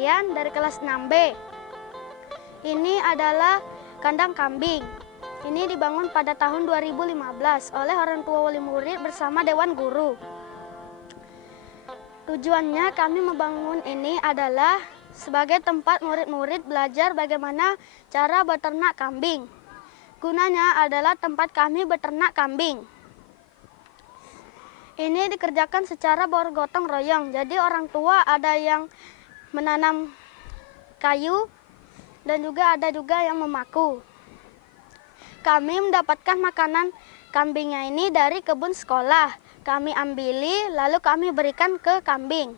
Rian dari kelas 6B. Ini adalah kandang kambing. Ini dibangun pada tahun 2015 oleh orang tua wali murid bersama Dewan Guru. Tujuannya kami membangun ini adalah sebagai tempat murid-murid belajar bagaimana cara beternak kambing. Gunanya adalah tempat kami beternak kambing. Ini dikerjakan secara bergotong royong. Jadi orang tua ada yang menanam kayu dan juga ada yang memaku. Kami mendapatkan makanan kambingnya ini dari kebun sekolah. Kami ambili lalu kami berikan ke kambing.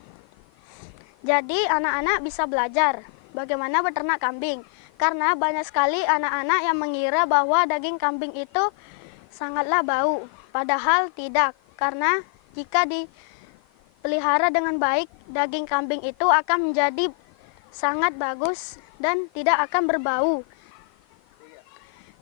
Jadi anak-anak bisa belajar bagaimana beternak kambing. Karena banyak sekali anak-anak yang mengira bahwa daging kambing itu sangatlah bau. Padahal tidak, karena jika dipelihara dengan baik, daging kambing itu akan menjadi sangat bagus dan tidak akan berbau.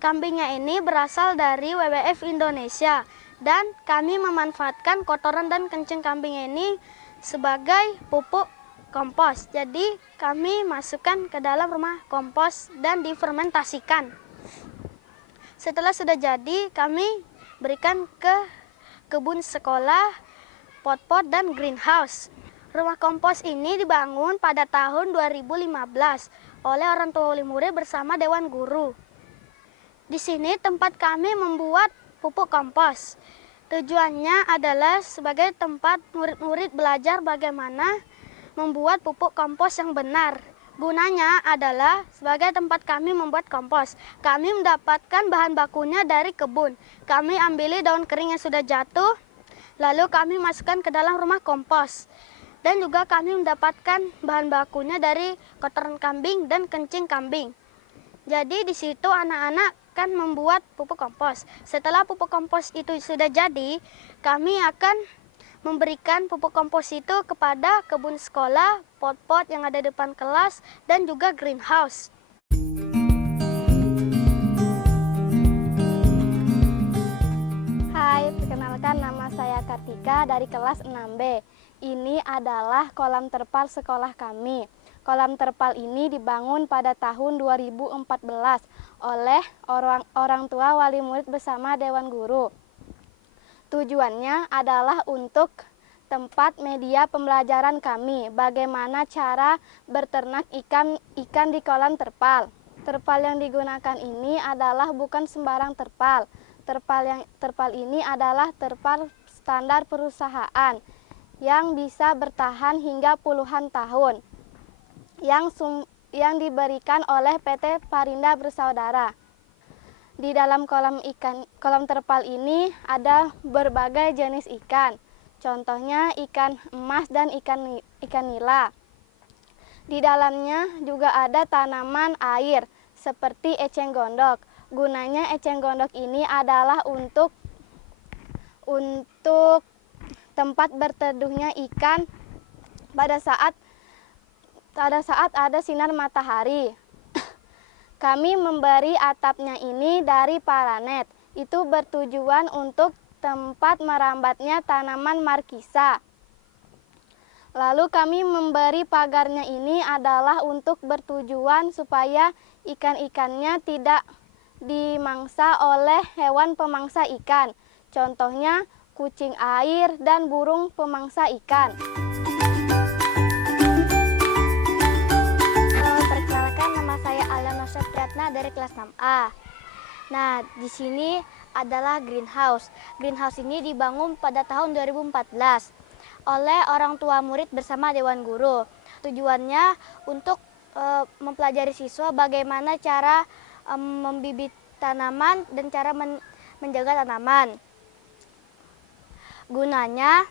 Kambingnya ini berasal dari WWF Indonesia dan kami memanfaatkan kotoran dan kencing kambing ini sebagai pupuk kompos. Jadi kami masukkan ke dalam rumah kompos dan difermentasikan. Setelah sudah jadi, kami berikan ke kebun sekolah, pot-pot, dan greenhouse. Rumah kompos ini dibangun pada tahun 2015 oleh orang tua wali murid bersama Dewan Guru. Di sini tempat kami membuat pupuk kompos. Tujuannya adalah sebagai tempat murid-murid belajar bagaimana membuat pupuk kompos yang benar. Gunanya adalah sebagai tempat kami membuat kompos. Kami mendapatkan bahan bakunya dari kebun. Kami ambil daun kering yang sudah jatuh, lalu kami masukkan ke dalam rumah kompos. Dan juga kami mendapatkan bahan bakunya dari kotoran kambing dan kencing kambing. Jadi di situ anak-anak kan membuat pupuk kompos. Setelah pupuk kompos itu sudah jadi, kami akan memberikan pupuk kompos itu kepada kebun sekolah, pot-pot yang ada di depan kelas, dan juga greenhouse. Hai, perkenalkan nama saya Kartika dari kelas 6B. Ini adalah kolam terpal sekolah kami. Kolam terpal ini dibangun pada tahun 2014 oleh orang tua wali murid bersama Dewan Guru. Tujuannya adalah untuk tempat media pembelajaran kami, bagaimana cara berternak ikan di kolam terpal. Terpal yang digunakan ini adalah bukan sembarang terpal. Terpal ini adalah terpal standar perusahaan yang bisa bertahan hingga puluhan tahun, yang diberikan oleh PT Parinda Bersaudara. Di dalam kolam terpal ini ada berbagai jenis ikan. Contohnya ikan emas dan ikan nila. Di dalamnya juga ada tanaman air seperti eceng gondok. Gunanya eceng gondok ini adalah untuk tempat berteduhnya ikan pada saat ada sinar matahari. Kami memberi atapnya ini dari paranet. Itu bertujuan untuk tempat merambatnya tanaman markisa. Lalu kami memberi pagarnya ini adalah untuk bertujuan supaya ikan-ikannya tidak dimangsa oleh hewan pemangsa ikan. Contohnya kucing air dan burung pemangsa ikan. Dari kelas 6A. Nah, di sini adalah greenhouse. Greenhouse ini dibangun pada tahun 2014 oleh orang tua murid bersama Dewan Guru. Tujuannya untuk mempelajari siswa bagaimana cara membibit tanaman dan cara menjaga tanaman. Gunanya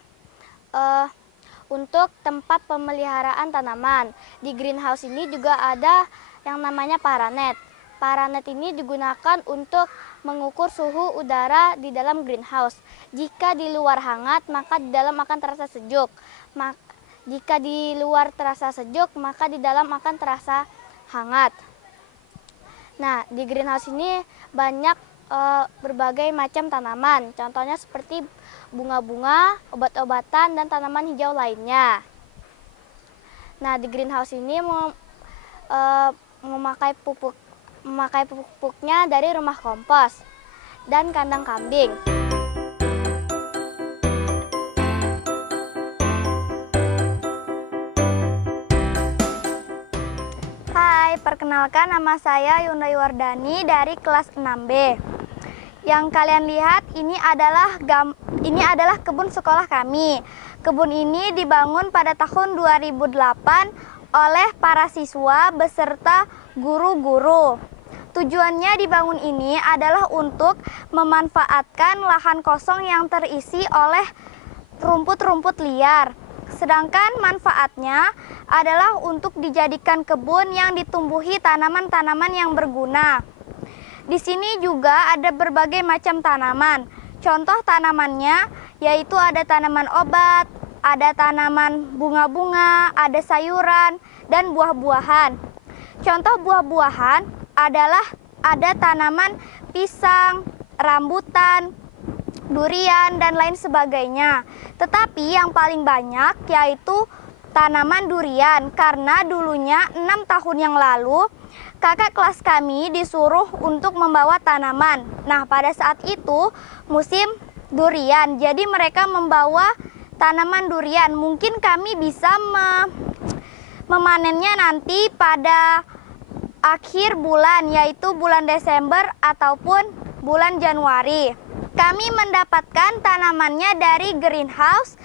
untuk tempat pemeliharaan tanaman. Di greenhouse ini juga ada yang namanya paranet. Paranet ini digunakan untuk mengukur suhu udara di dalam greenhouse. Jika di luar hangat, maka di dalam akan terasa sejuk. Jika di luar terasa sejuk, maka di dalam akan terasa hangat. Nah, di greenhouse ini banyak berbagai macam tanaman. Contohnya seperti bunga-bunga, obat-obatan, dan tanaman hijau lainnya. Nah, di greenhouse ini memakai pupuknya dari rumah kompos dan kandang kambing. Hai, perkenalkan nama saya Yunda Wardani dari kelas 6B. Yang kalian lihat ini adalah kebun sekolah kami. Kebun ini dibangun pada tahun 2008 oleh para siswa beserta guru-guru. Tujuannya dibangun ini adalah untuk memanfaatkan lahan kosong yang terisi oleh rumput-rumput liar. Sedangkan manfaatnya adalah untuk dijadikan kebun yang ditumbuhi tanaman-tanaman yang berguna. Di sini juga ada berbagai macam tanaman. Contoh tanamannya yaitu ada tanaman obat, ada tanaman bunga-bunga, ada sayuran, dan buah-buahan. Contoh buah-buahan adalah ada tanaman pisang, rambutan, durian, dan lain sebagainya. Tetapi yang paling banyak yaitu tanaman durian, karena dulunya 6 tahun yang lalu kakak kelas kami disuruh untuk membawa tanaman. Nah, pada saat itu musim durian, jadi mereka membawa tanaman durian. Mungkin kami bisa memanennya nanti pada akhir bulan, yaitu bulan Desember ataupun bulan Januari. Kami mendapatkan tanamannya dari greenhouse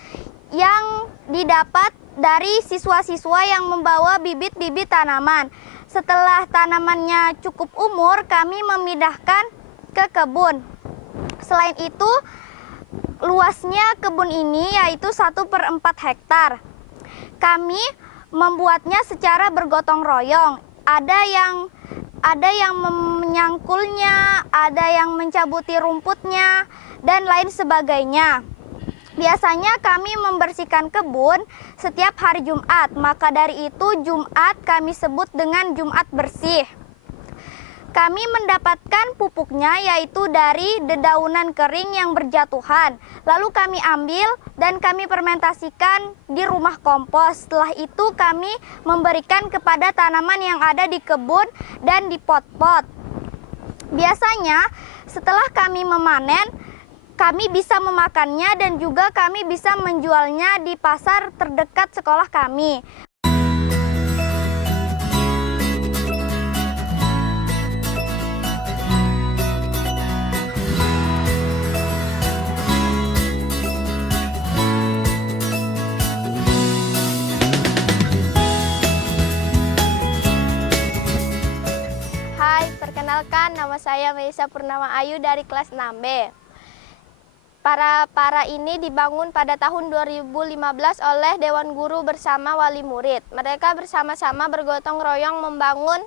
yang didapat dari siswa-siswa yang membawa bibit-bibit tanaman. Setelah tanamannya cukup umur, kami memindahkan ke kebun. Selain itu, luasnya kebun ini yaitu 1/4 hektar. Kami membuatnya secara bergotong royong. Ada yang menyangkulnya, ada yang mencabuti rumputnya, dan lain sebagainya. Biasanya kami membersihkan kebun setiap hari Jumat, maka dari itu Jumat kami sebut dengan Jumat bersih. Kami mendapatkan pupuknya yaitu dari dedaunan kering yang berjatuhan. Lalu kami ambil dan kami fermentasikan di rumah kompos. Setelah itu kami memberikan kepada tanaman yang ada di kebun dan di pot-pot. Biasanya setelah kami memanen, kami bisa memakannya dan juga kami bisa menjualnya di pasar terdekat sekolah kami. Hai, perkenalkan nama saya Meisa Purnama Ayu dari kelas 6B. Para ini dibangun pada tahun 2015 oleh Dewan Guru bersama wali murid. Mereka bersama-sama bergotong royong membangun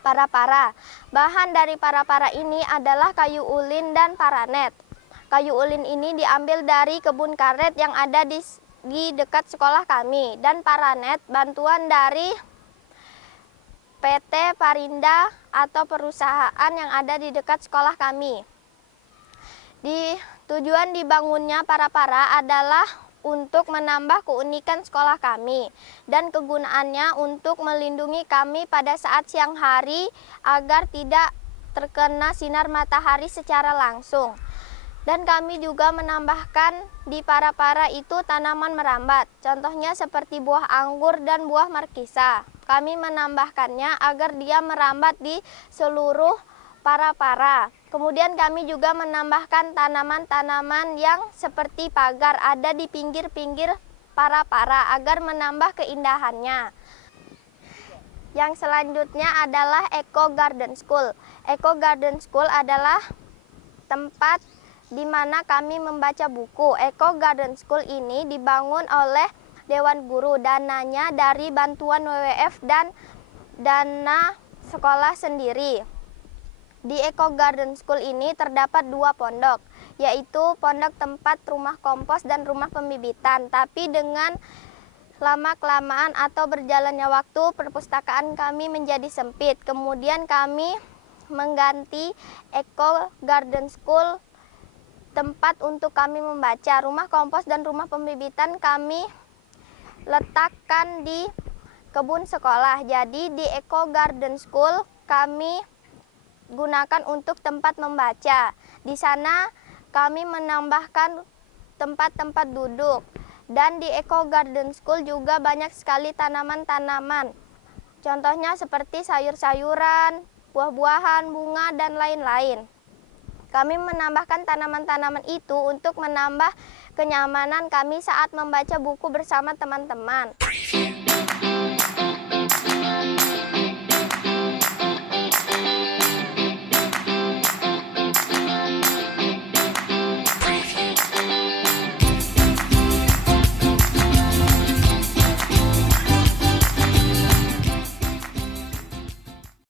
para-para. Bahan dari para-para ini adalah kayu ulin dan paranet. Kayu ulin ini diambil dari kebun karet yang ada di dekat sekolah kami. Dan paranet bantuan dari PT Parinda atau perusahaan yang ada di dekat sekolah kami. Tujuan dibangunnya para-para adalah untuk menambah keunikan sekolah kami dan kegunaannya untuk melindungi kami pada saat siang hari agar tidak terkena sinar matahari secara langsung. Dan kami juga menambahkan di para-para itu tanaman merambat, contohnya seperti buah anggur dan buah markisa. Kami menambahkannya agar dia merambat di seluruh para-para. Kemudian kami juga menambahkan tanaman-tanaman yang seperti pagar ada di pinggir-pinggir para-para agar menambah keindahannya. Yang selanjutnya adalah Eco Garden School. Eco Garden School adalah tempat di mana kami membaca buku. Eco Garden School ini dibangun oleh Dewan Guru. Dananya dari bantuan WWF dan dana sekolah sendiri. Di Eco Garden School ini terdapat 2 pondok, yaitu pondok tempat rumah kompos dan rumah pembibitan. Tapi dengan lama-kelamaan atau berjalannya waktu, perpustakaan kami menjadi sempit. Kemudian kami mengganti Eco Garden School tempat untuk kami membaca. Rumah kompos dan rumah pembibitan kami letakkan di kebun sekolah. Jadi di Eco Garden School kami gunakan untuk tempat membaca. Di sana kami menambahkan tempat-tempat duduk. Dan di Eco Garden School juga banyak sekali tanaman-tanaman. Contohnya seperti sayur-sayuran, buah-buahan, bunga, dan lain-lain. Kami menambahkan tanaman-tanaman itu untuk menambah kenyamanan kami saat membaca buku bersama teman-teman.